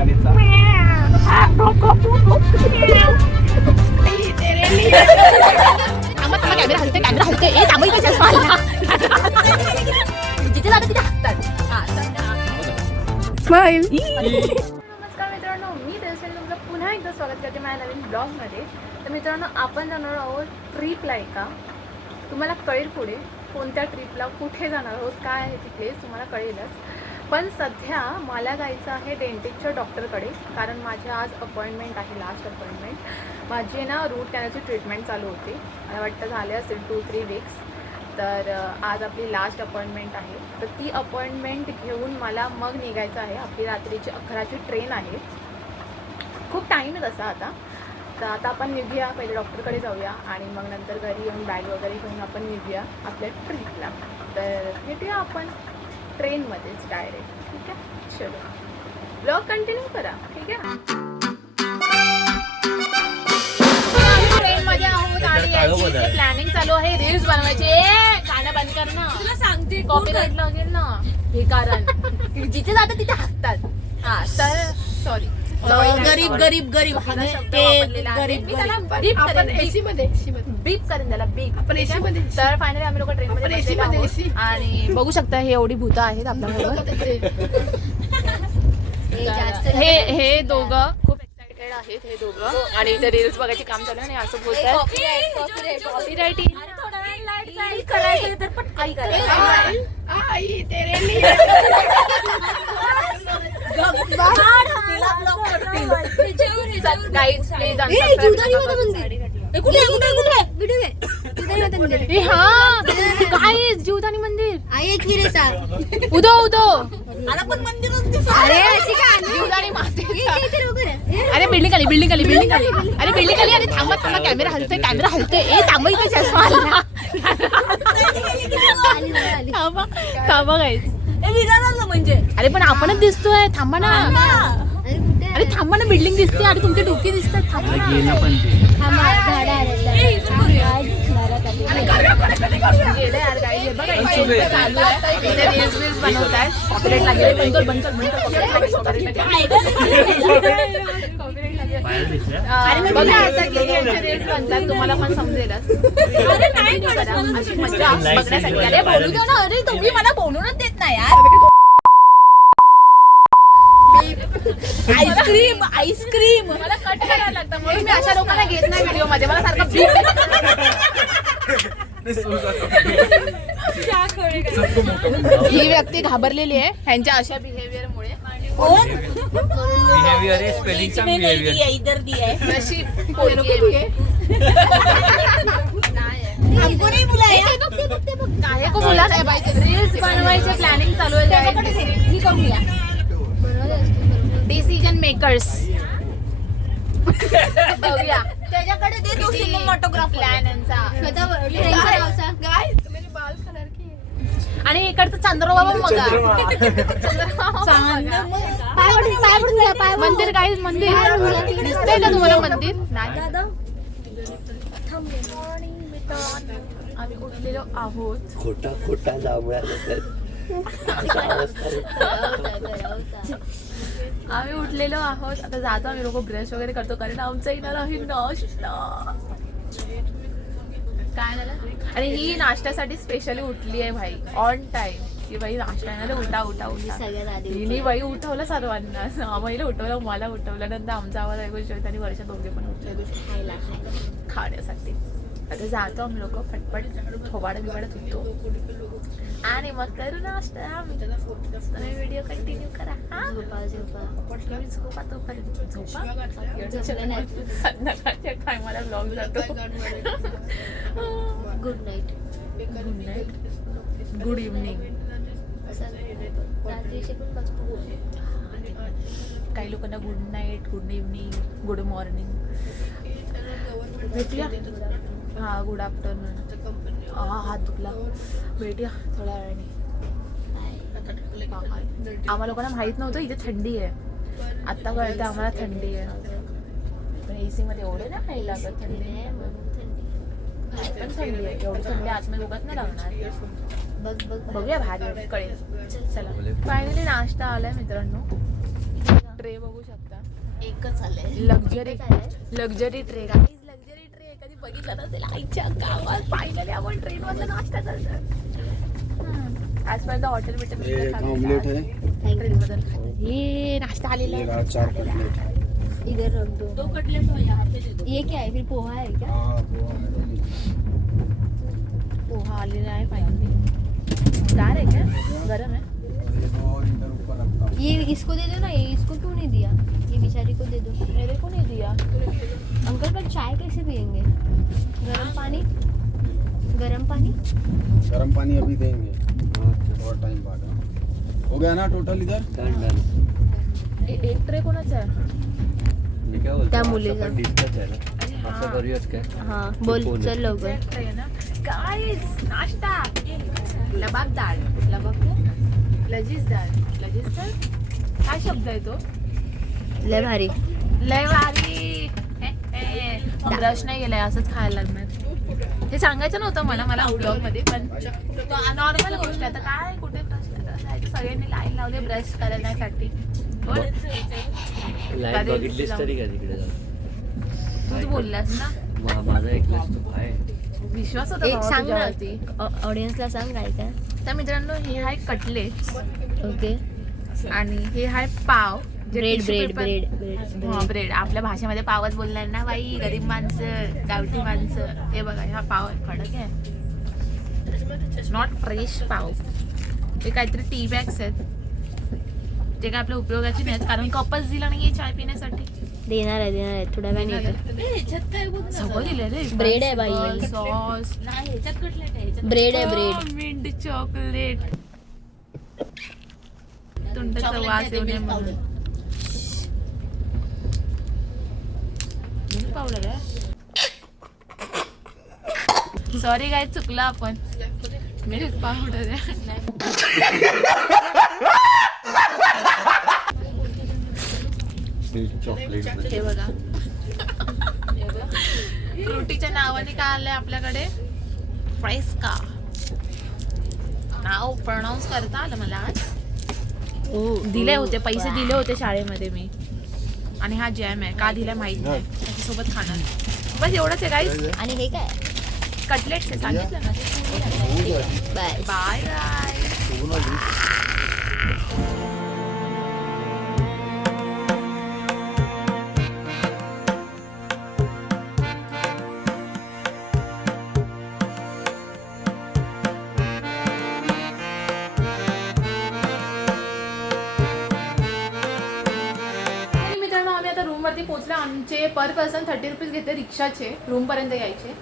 गणेशचा camera हलते ए थांबई कशा स्वाला जिथे जातं तिथे हाकतात. स्माइल. नमस्कार मित्रांनो, मी दर्शन तुमचं पुन्हा एकदा स्वागत करते माझ्या नवीन ब्लॉगमध्ये. तर मित्रांनो, आपण जाणार आहोत ट्रिपला. एका तुम्हाला कळेल पुढे कोणत्या ट्रिपला कुठे जाणार आहोत, काय आहे ती प्लेस तुम्हाला कळेलच. पण सध्या मला जायचं आहे डेंटिस्टच्या डॉक्टरकडे, कारण माझी आज अपॉइंटमेंट आहे, लास्ट अपॉइंटमेंट. माझी ना रूट कॅनलची ट्रीटमेंट चालू होती, मला वाटतं झाले असेल 2-3 वीक्स. तर आज आपली लास्ट अपॉइंटमेंट आहे. तर ती अपॉइंटमेंट घेऊन मला मग निघायचं आहे. आपली रात्रीची 11ची ट्रेन आहे. खूप टाईम आहे तसा आता. तर आता आपण निघूया, पहिले डॉक्टरकडे जाऊया आणि मग नंतर घरी येऊन बॅग वगैरे घेऊन आपण निघूया आपल्या ट्रिपला. तर भेटूया आपण ट्रेनमध्येच डायरेक्ट. ठीक आहे, चलो ब्लॉग कंटिन्यू करा. ठीक आहे. ट्रेनमध्ये आहोत आणि याची प्लॅनिंग चालू आहे रील्स बनवायचे. गाणं बंद कर ना, तुला सांगते कॉपीराइट लागेल ना. हे कारण जिथे जातं तिथे हाकतात. हा तर सॉरी, गरीब गरीब गरीब बीप करेन त्याला, बीप. तर फायनली आम्ही लोक ट्रेन मध्ये आणि बघू शकता हे एवढी भूतं आहेत आपल्याबरोबर. हे दोघं खूप एक्साइटेड आहेत, हे दोघं. आणि इथे रील्स बघायचे काम चालू आहे आणि असं बोलतात कॉपीराइट करायचं तर पटकन जीवदानी मंदिर उदो उदो जीवदानी माते. अरे बिल्डिंग आली, बिल्डिंग आली, बिल्डिंग आली. अरे बिल्डिंग आली. अरे थांबा थांबा, कॅमेरा हलतोय, कॅमेरा हलतोय. ए थांबा इथे चष्मा आला. थांबा थांबा गाईस. म्हणजे अरे पण आपणच दिसतोय. थांबा ना, अरे थांबा ना, बिल्डिंग दिसते. अरे तुमचे डोके दिसतात. थांबा ना. गेले यार गाईस. हे बघा इथे चालू आहे, इथे रील्स वील्स बनवतायत. कॉपीराइट लागले. बंद कर, बंद कर, बंद कर. कॉपीराइट लागले. बघा आता किती यांचे रील्स बनतात, तुम्हाला पण समजेलच. अशी मजा बघण्यासाठी. अरे बोलू द्या ना. अरे तुम्ही मला बोलूनच देत नाही यार. आईस्क्रीम आईस्क्रीम मला कट करायला लागतं, म्हणून मी अशा लोकांना घेत नाही व्हिडिओ मध्ये. मला सारखं ही व्यक्ती घाबरलेली आहे ह्यांच्या अशा बिहेवियर मुळे. इधर दिया है नशीब पोरगी आहे. हमको नहीं बुलाया. काय को बोला नाही पाहिजे. रील्स बनवायचे प्लॅनिंग चालू आहे. डिसिजन मेकर्स बघूया त्याच्याकडे दे तो सिनेमॅटोग्राफर प्लॅन यांचा. आणि इकडचं चंद्रबाबा बघा. मंदिर काय मंदिर दिसतंय का तुम्हाला? मंदिर नाही. आम्ही उठलेलो आहोत. खोटा खोटा आम्ही उठलेलो आहोत. आता जातो आम्ही लोक, ब्रश वगैरे करतो, कारण आमचा येणार आहे नाश्ता. काय झालं? आणि ही नाश्त्यासाठी स्पेशली उठली आहे भाई, ऑन टाइम. की बाई नाश्ता येणार, उठा उठा उठा. हिने बाई उठवलं सर्वांना. आम्हाला उठवलं, मला उठवलं. नंतर आमचा आवाज ऐकून शिवत आणि वर्षा दोघे पण उठले खाण्यासाठी. आता जातो आम्ही लोक फटफट थोबाडं बिबाडत होतो आणि मग करू नाश्ता. व्हिडिओ कंटिन्यू करा. झोपा तोपर्यंत झोपा. संध्याकाळच्या टायमाला ब्लॉग जातो. Good night. Good night, good evening. काही लोकांना good night, good evening, good morning भेटूया. हा गुड आफ्टरनून. हात दुखला. भेटूया थोड्या वेळाने. आम्हाला लोकांना माहित नव्हतं इथे थंडी आहे. आत्ता कळतं आम्हाला थंडी आहे. पण एसी मध्ये एवढे नाही लागत थंडी. पण थंडी आहे, एवढी थंडी आतमध्ये उगाच नाही लागणार. बघूया बाहेर कळेल. चला फायनली नाश्ता आलाय मित्रांनो. ट्रे बघू शकता. एकच आलंय. Luxury tray guys, luxury tray कधी बघितलं नसेल आईच्या गावात. फायनली आपण ट्रेन मधला नाश्ता करतोय. आजपर्यंत हॉटेल ऑमलेट है, ट्रेन मधून हे नाश्ता आलेला ये आहे. रहा 4 कटलेट। इधर रख दो. 2 कटलेट हो यहाँ पे दे दो. ये क्या है फिर पोहा है क्या? हाँ वो है। पोहा आलेला आहे फायनली. गार आहे क्या? गरम है. ये दो इधर ऊपर रखता हूँ। ये इसको दे दो ना, ये इसको क्यों नहीं दिया? ये बेचारी को दे दो। मेरे को नहीं दिया. अंकल पर चाय कैसे पियेंगे? गरम पानी? गरम पानी? गरम पानी अभी देंगे थोड़ा टाइम बाद। हो गया ना टोटल इधर? एक ट्रे कोणाचा आहे? त्या मुलीचा. असं करूयाच काय? हाँ बोल चल लवकर. ट्रे ना गाईज. नाश्ता लबाब डाळ. लजीज डाळ. काय शब्द आहे तो? लय भारी. लय भारी. ब्रश नाही गेलाय, असंच खायला लागणार. हे सांगायचं नव्हतं मला ब्लॉग मध्ये, पण नॉर्मल गोष्ट आहे. आता काय कुठे ब्रश करायचं? सगळ्यांनी लाईन लावले ब्रश करण्यासाठी. लाईट बघितलीस तरी का तिकडे जाऊ? तूच बोललास ना. माझा ऐकलंस तू काय? विश्वास होता एक भावा सांग ना तुझ्यावरती. ऑडियन्सला सांग काय काय. तर मित्रांनो, हे आहे कटलेट्स ओके. आणि हे आहे पाव. जे bread tissue bread paper- bread हा, ब्रेड. आपल्या भाषेमध्ये पावच बोलणार ना बाई, गरीब माणसं, गावठी माणसं. हे बघा, हा पाव आहे, कडक आहे, नॉट फ्रेश पाव. हे काहीतरी टी बॅग्स आहेत, जे काय आपल्या उपयोगाचे नाहीत, कारण कपच दिला नाहीये चाय पिण्यासाठी. देणार आहे थोड्या वेळाने येतो. ह्याच्यात काय बघ ना. सगळं दिलंय रे. ब्रेड आहे बाई. सॉस, नाही ह्याच्यात कटलेट आहे. ह्याच्यात ब्रेड आहे ब्रेड. Mint chocolate. तुंडाचा chocolate वास नाही, येऊ नये milk म्हणून. powder. मिल्क पावडर आहे. सॉरी काय चुकलं आपण. मिल्क पावडर आहे. चॉकलेट हे बघा, फ्रुटीच्या नावाने काय आलंय आपल्याकडे? फ्रेस्का. नाव प्रोनाऊन्स करता आलं मला आज. दिले होते, पैसे दिले होते शाळेमध्ये मी. आणि हा जॅम आहे, का दिलाय माहित नाही. त्याच्यासोबत खाणार बस एवढंच आहे गाईस. आणि हे काय? कटलेट्स आहे, सांगितलं ना. बाय. बाय गाईस. मित्रांनो, आम्ही आता रूमवरती पोहोचलो. आमचे पर पर्सन 30 रुपीज घेतले रिक्षाचे रूमपर्यंत यायचे.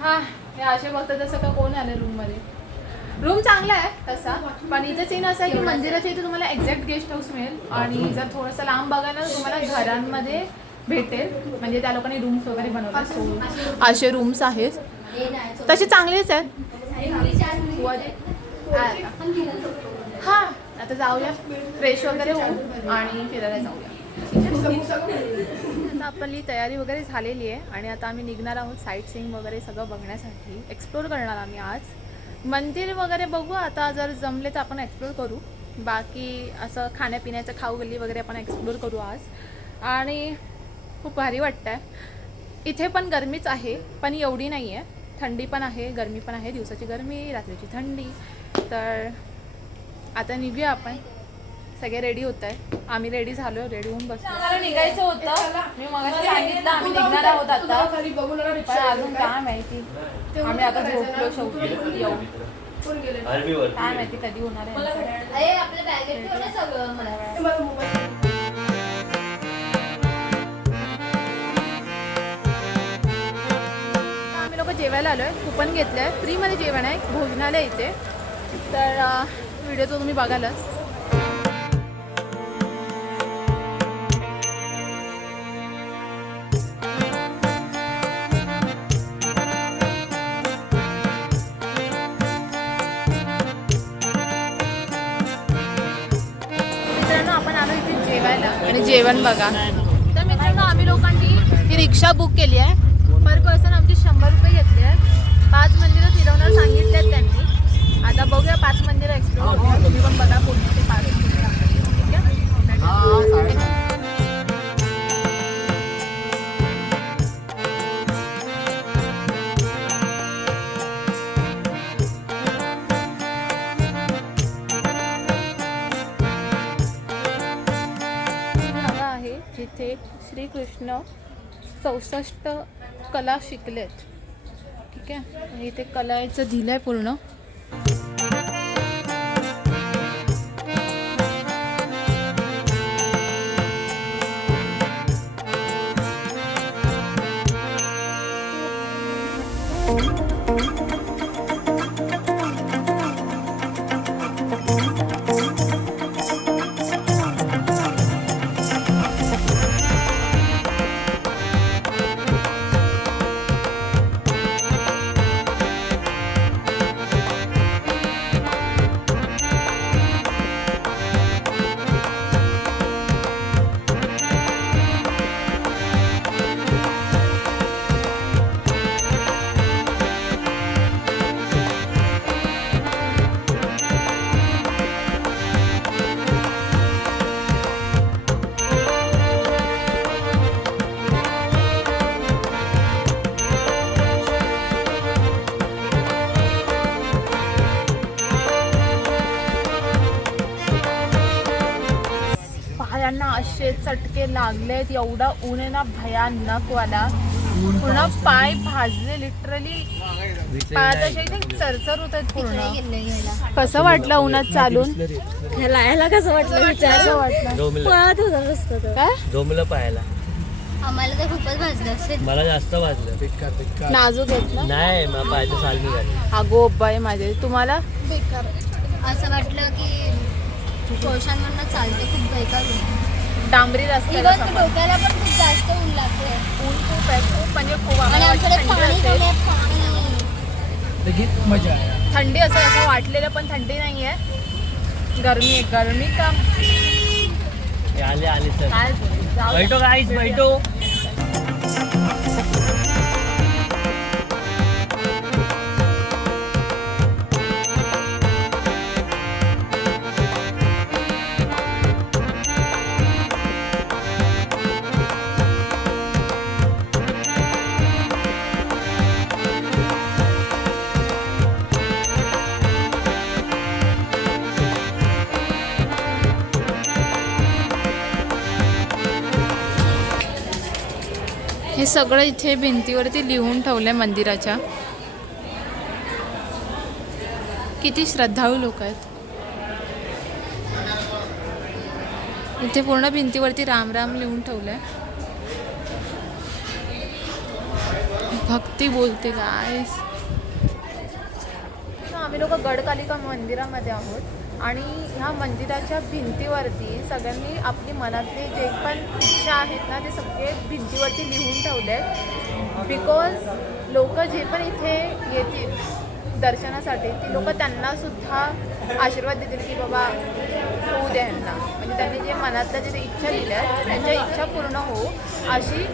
हा, हे असे बघतात तसं का कोण आलं रूममध्ये. रूम चांगला आहे तसा, पण इथं सीन असं आहे की मंदिराच्या इथे तुम्हाला एक्झॅक्ट गेस्ट हाऊस मिळेल. आणि जर थोडंसं लांब बघायला तर तुम्हाला घरांमध्ये भेटेल, म्हणजे त्या लोकांनी रूम्स वगैरे बनवले. असे रूम्स आहेत, तसे चांगलेच आहेत. हां, आता जाऊया, फ्रेश वगैरे होऊ आणि फिरायला जाऊया. आता आपली तयारी वगैरे झालेली आहे आणि आता आम्ही निघणार आहोत साईट सीइंग वगैरे सगळं बघण्यासाठी. एक्सप्लोर करणार आम्ही आज. मंदिर वगैरे बघू, आता जर जमले तर आपण एक्सप्लोर करू. बाकी असं खाण्यापिण्याचं खाऊ गल्ली वगैरे आपण एक्सप्लोर करू आज. आणि खूप भारी वाटतं आहे. इथे पण गरमीच आहे, पण एवढी नाही आहे. थंडी पण आहे, गरमी पण आहे. दिवसाची गरमी, रात्रीची थंडी. तर आता निघूया आपण. सगळे रेडी होत आहे. आम्ही रेडी झालो, रेडी होऊन बसलो. आम्हाला निघायचं होतं, मी मगाशी सांगितलं आम्ही निघणार आहोत आता. पण अजून काय माहिती, आम्ही आता झोपलो शेवटी येऊन. काय माहिती कधी होणार आहे. आपल्या बॅगेत ठेवलं सगळं मला. आम्ही लोक जेवायला आलो आहे. कुपन घेतलं आहे, फ्रीमध्ये जेवण आहे, भोजनालय इथे. तर व्हिडिओ तो तुम्ही बघालच. मित्रांनो, आपण आलो इथे जेवायला आणि जेवण बघा. तर मित्रांनो, आम्ही लोकांनी ही रिक्षा बुक केली आहे. पर पर्सन आमचे 100 रुपये घेतले आहेत. 5 मंदिरं फिरवणार सांगितले आहेत त्यांनी. आता बघूया 5 मंदिरं एक्सप्लोर करूया. तुम्ही पण बघा कोणते 5 मंदिरं. ठीक आहे. हाँ साइड में ही जागा आहे जिथे श्रीकृष्ण 64 कला शिकलेत. ठीक आहे, आणि इथे कलाचं दिलं आहे पूर्ण. पायांना असे चटके लागलेत, एवढा ऊन आहे ना भयानक वाला. पूर्ण पाय भाजले लिटरली, पायात असे एकदम चरचर होत आहेत पूर्ण. कसं वाटलं उन्हात चालून? ह्याला कसं वाटलं विचार वाटलं पळत होता रस्ता तर. काय जमलं पाहायला. आम्हाला तर खूपच भाजलं असेल. मला जास्त वाजलं. नाजूक आहेत ना? नाही मग पाहायचं साल निघाली. अगो बाई माझे. तुम्हाला? बेकार असं वाटलं की कोळशांवरनं चालते, खूप बेकार ऊन. डांबरी रस्ता. इव्हन डोक्याला पण खूप जास्त ऊन लागतंय. ऊन खूप आहे, खूप म्हणजे खूप. आणि आम्हाला आमच्याकडे वाटतं पाणी थंडी असेल. कमी आहे, पाणी. लेकिन मजा आया. थंडी असेल असं वाटलेलं, पण थंडी नाही आहे. गरमी आहे. गरमी का आले आले सर. काय बोलू? जाऊ दे. बैठो गाईस बैठो. हे सगळं इथे भिंतीवरती लिहून ठेवलंय मंदिराच्या. किती श्रद्धाळू लोक आहेत इथे. पूर्ण भिंतीवरती राम राम लिहून ठेवलंय. भक्ती बोलते काय. आम्ही लोक गडकालिका मंदिरामध्ये आहोत आणि ह्या मंदिराच्या भिंतीवरती सगळ्यांनी आपली मनातले जे पण इच्छा आहेत ना ते सगळे भिंतीवरती लिहून ठेवले आहेत. बिकॉज लोक जे पण इथे येतील दर्शनासाठी ती लोक त्यांनासुद्धा आशीर्वाद देतील की बाबा होऊ द्या ह्यांना, म्हणजे त्यांनी जे मनातल्या जे इच्छा दिल्या आहेत त्यांच्या इच्छा पूर्ण हो अशी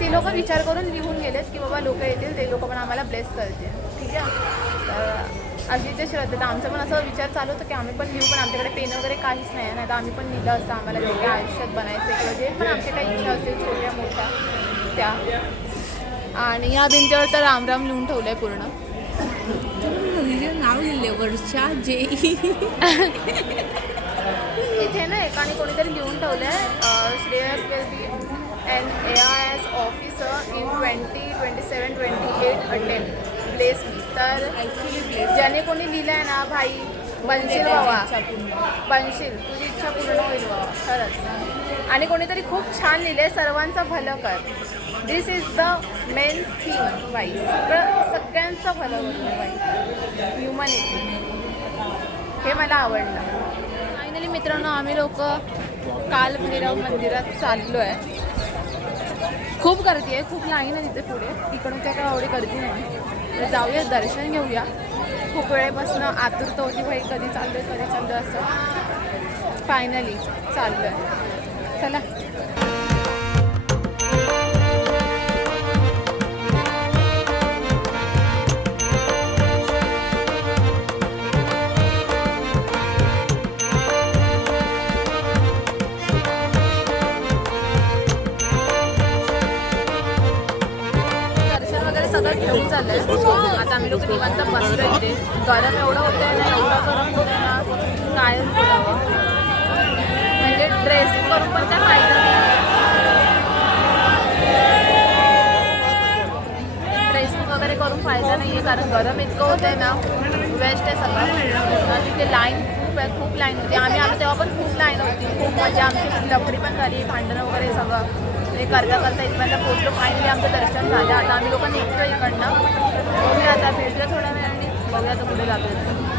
ती लोक विचार करून लिहून गेलेत की बाबा लोक येतील ते लोक पण आम्हाला ब्लेस करतील. ठीक आहे, तर अशी ते श्रद्धा. आमचा पण असा विचार चालू होता की आम्ही पण लिहू, पण आमच्याकडे पेन वगैरे काहीच नाही आहे. नाही तर आम्ही पण लिहिलं असतं आम्हाला जे काही आयुष्यात बनायचं किंवा जे पण आमच्या काही इच्छा असतील छोट्या मोठ्या त्या. आणि या भिंतीवर तर राम राम लिहून ठेवलं आहे पूर्ण. नाव लिहिले वरच्या जे इथे ना एकाने कोणीतरी लिहून ठेवलं आहे Shreyas will be an AIS officer in 2027-28 attempt bless me. तर ॲक्च्युली ज्याने कोणी लिहिलं आहे ना भाई बनशील बाबा, बनशील, तुझी इच्छा पूर्ण होईल बाबा खरंच. आणि कोणीतरी खूप छान लिहिलं आहे सर्वांचं भलं कर. दिस इज द मेन थीम बाई. सगळ्यांचं भलं करून बाई, ह्युमॅनिटी. हे मला आवडलं. फायनली मित्रांनो आम्ही लोक कालभैरव मंदिरात चाललो आहे. खूप गर्दी आहे, खूप लाईन आहे तिथे पुढे. इकडून त्या काय एवढी गर्दी नाही. तर जाऊया दर्शन घेऊया. खूप वेळेपासून आतुरता होती भाई कधी चाललो असं. फायनली चाललो आहे. चला. जेवून चाललंय. आता आम्ही लोक निवांत बसलो इथे. गरम एवढं होतंय ना, एवढं गरम होतंय ना, कायच बोलावं. म्हणजे ड्रेसिंग करून पण काय फायदा नाही. ड्रेसिंग वगैरे करून फायदा नाही आहे, कारण गरम इतकं होतंय ना, वेस्ट आहे सगळं. तिथे लाईन खूप लाईन होती. आम्ही आलो तेव्हा पण खूप लाईन होती. खूप म्हणजे आमची लफडी पण झाली, भांडणं वगैरे सगळं. हे करता इथपर्यंत पोचलो. फायनली आमचं दर्शन झालं. आता आम्ही लोक निघतो इकडनं. बघूया आता, भेटूया थोड्या वेळाने. बघूया आता कुठे जातो.